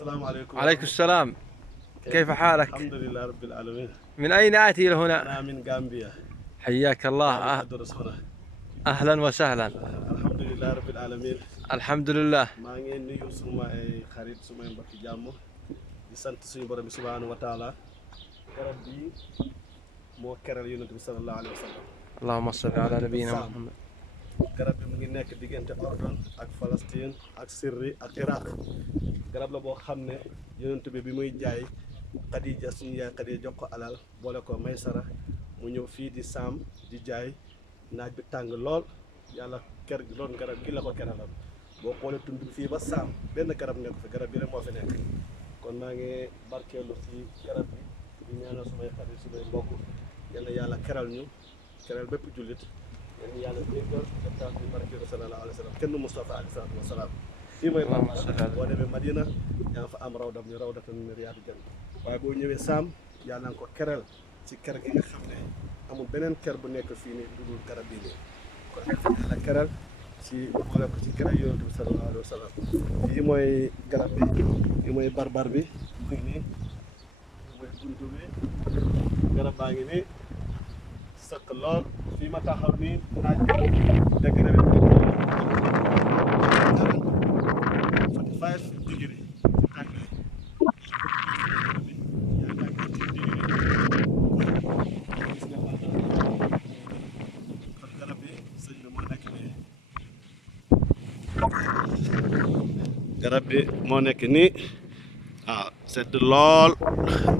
السلام عليكم. عليكم السلام. كيف حالك؟ الحمد لله رب العالمين. من أين آتي إلى هنا؟ أنا من غامبيا. حياك الله. أدرس هنا. أهلا وسهلا. الحمد لله رب العالمين. الحمد لله. maa ngi nuyu suma ay xarit suma mbokki jàmm di sant suñu borom bi subhanahu wa taala garab bi moo keral yonent bi sallallahu alayhi wa sallam. اللهم صل على نبينا محمد. garab bi mu ngi nekk diggante Ordon ak Palestine ak Syrie ak Irak garab la boo xam ne yonent bi muy jaay Xadija suñu yaay Xadija jox ko alal boole ko Maysara mu ñëw fii di saam di jaay naaj bi tàng lool yàlla ker gi loolu garab gi la ko keraloon boo xoolee tund bi fii ba saam benn garab nekk fi garab bi rek moo fi nekk kon maa ngi barkeelu si garab bi di ñaanal sumay xarit sumay mbokk yal na yàlla keral ñu keral bépp jullit yal na yàlla déggal def bi barkeelu sallallahu alayhi wa sallam kenn Mustafa alayhi salaatu wa salaam fii mooy boo demee Madina yaa nga fa am rawdam ni rawdatan min riyaadil janna waaye boo ñëwee saam yàlla nga ko keral ci ker gi nga xam ne amul beneen ker bu nekk fii nii lu dul garab bii nii kon nag yàlla keral ci boole ko ci keral yonent bi sallallahu alayhi wa sallam fii mooy garab bi fii mooy barbar bi mu ngi nii mooy buntu bi garab baa ngi nii sëq lool fii ma taxaw nii naaj dëgg na 45 degré tàngaay garab bi moo nekk nii waaw sedd lool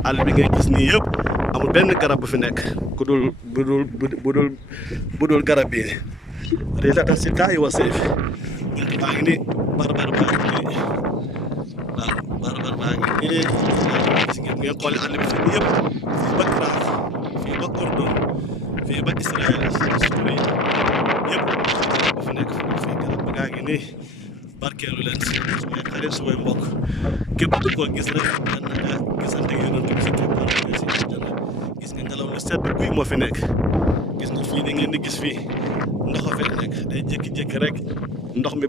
àll bi ngay gis nii yëpp amul benn garab bu fi nekk ku dul budul garab bi rilata si taay wa seef bunt baa ngi nii barbar baa ngi nii waaw barbar baa ngi nii gis ngeen xooli àll bi fii yëpp fii ba Irak fii ba Ordon fii ba Israël Syrie yëpp bu fi nekk fii garab bi gaa ngi nii barkeelu leen si sumay xarit sumay mbokk képp ku ko gis rek yal na nga gisante yonent bi si képp si àjjana gis nga ngelaw lu sedd guy moo fi nekk gis nga fii da ngeen di gis fii ndox a fi nekk day jékki-jékki rek ndox mi